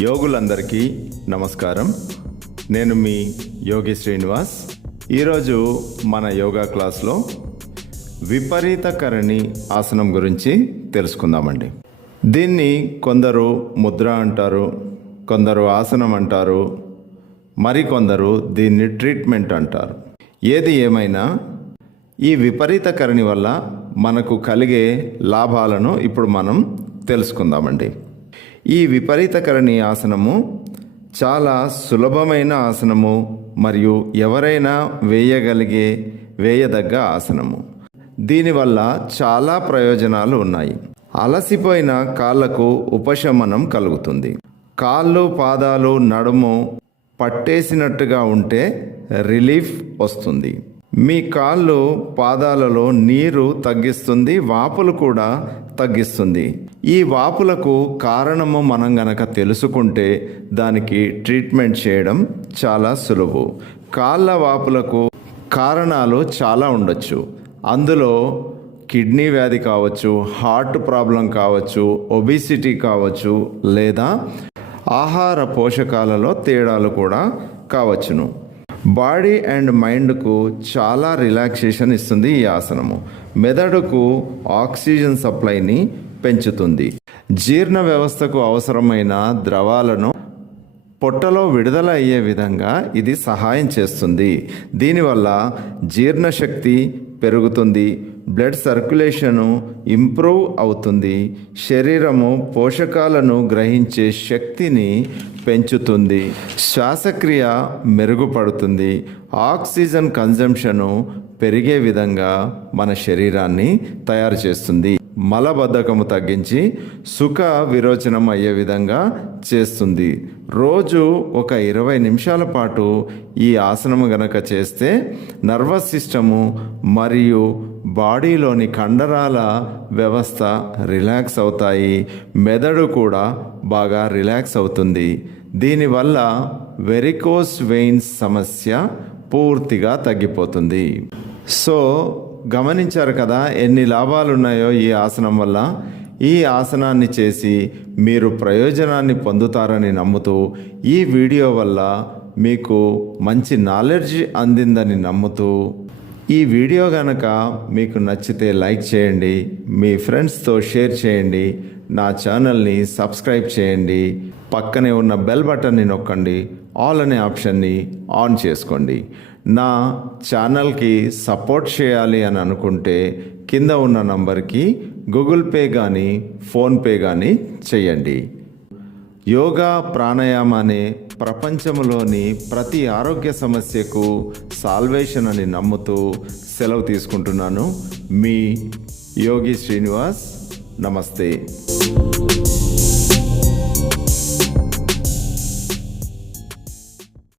యోగులందరికీ నమస్కారం. నేను మీ యోగి శ్రీనివాస్. ఈరోజు మన యోగా క్లాస్లో విపరీతకరణి ఆసనం గురించి తెలుసుకుందామండి. దీన్ని కొందరు ముద్ర అంటారు కొందరు ఆసనం అంటారు మరికొందరు దీన్ని ట్రీట్మెంట్ అంటారు. ఏది ఏమైనా ఈ విపరీతకరణి వల్ల మనకు కలిగే లాభాలను ఇప్పుడు మనం తెలుసుకుందామండి. ఈ విపరీతకరణి ఆసనము చాలా సులభమైన ఆసనము మరియు ఎవరైనా వేయగలిగే వేయదగ్గ ఆసనము. దీనివల్ల చాలా ప్రయోజనాలు ఉన్నాయి. అలసిపోయిన కాళ్ళకు ఉపశమనం కలుగుతుంది. కాళ్ళు పాదాలు నడుము పట్టేసినట్టుగా ఉంటే రిలీఫ్ వస్తుంది. మీ కాళ్ళు పాదాలలో నీరు తగ్గిస్తుంది వాపులు కూడా తగ్గిస్తుంది. ఈ వాపులకు కారణము మనం గనక తెలుసుకుంటే దానికి ట్రీట్మెంట్ చేయడం చాలా సులువు. కాళ్ళ వాపులకు కారణాలు చాలా ఉండొచ్చు. అందులో కిడ్నీ వ్యాధి కావచ్చు హార్ట్ ప్రాబ్లం కావచ్చు ఒబిసిటీ కావచ్చు లేదా ఆహార పోషకాలలో తేడాలు కూడా కావచ్చును. బాడీ అండ్ మైండ్కు చాలా రిలాక్సేషన్ ఇస్తుంది ఈ ఆసనము. మెదడుకు ఆక్సిజన్ సప్లైని పెంచుతుంది. జీర్ణ వ్యవస్థకు అవసరమైన ద్రవాలను పొట్టలో విడుదల అయ్యే విధంగా ఇది సహాయం చేస్తుంది. దీనివల్ల జీర్ణశక్తి పెరుగుతుంది. బ్లడ్ సర్క్యులేషను ఇంప్రూవ్ అవుతుంది. శరీరము పోషకాలను గ్రహించే శక్తిని పెంచుతుంది. శ్వాసక్రియ మెరుగుపడుతుంది. ఆక్సిజన్ కన్జంప్షను పెరిగే విధంగా మన శరీరాన్ని తయారు చేస్తుంది. మలబద్ధకము తగ్గించి సుఖ విరోచనం అయ్యే విధంగా చేస్తుంది. రోజు ఒక ఇరవై నిమిషాల పాటు ఈ ఆసనము గనక చేస్తే నర్వస్ సిస్టము మరియు బాడీలోని కండరాల వ్యవస్థ రిలాక్స్ అవుతాయి. మెదడు కూడా బాగా రిలాక్స్ అవుతుంది. దీనివల్ల వెరికోస్ వెయిన్స్ సమస్య పూర్తిగా తగ్గిపోతుంది. సో గమనించారు కదా ఎన్ని లాభాలు ఉన్నాయో ఈ ఆసనం వల్ల. ఈ ఆసనాన్ని చేసి మీరు ప్రయోజనాన్ని పొందుతారని నమ్ముతూ ఈ వీడియో వల్ల మీకు మంచి నాలెడ్జ్ అందిందని నమ్ముతూ ఈ వీడియో కనుక మీకు నచ్చితే లైక్ చేయండి మీ ఫ్రెండ్స్తో షేర్ చేయండి నా ఛానల్ని సబ్స్క్రైబ్ చేయండి పక్కనే ఉన్న బెల్ బటన్ని నొక్కండి ఆల్ అనే ఆప్షన్ని ఆన్ చేసుకోండి. నా ఛానల్కి సపోర్ట్ చేయాలి అని అనుకుంటే కింద ఉన్న నంబర్కి గూగుల్ పే కానీ ఫోన్పే కానీ చేయండి. యోగా ప్రాణాయామ అనే ప్రపంచంలోని ప్రతి ఆరోగ్య సమస్యకు సాల్వేషన్ అని నమ్ముతూ సెలవు తీసుకుంటున్నాను. మీ యోగి శ్రీనివాస్ నమస్తే.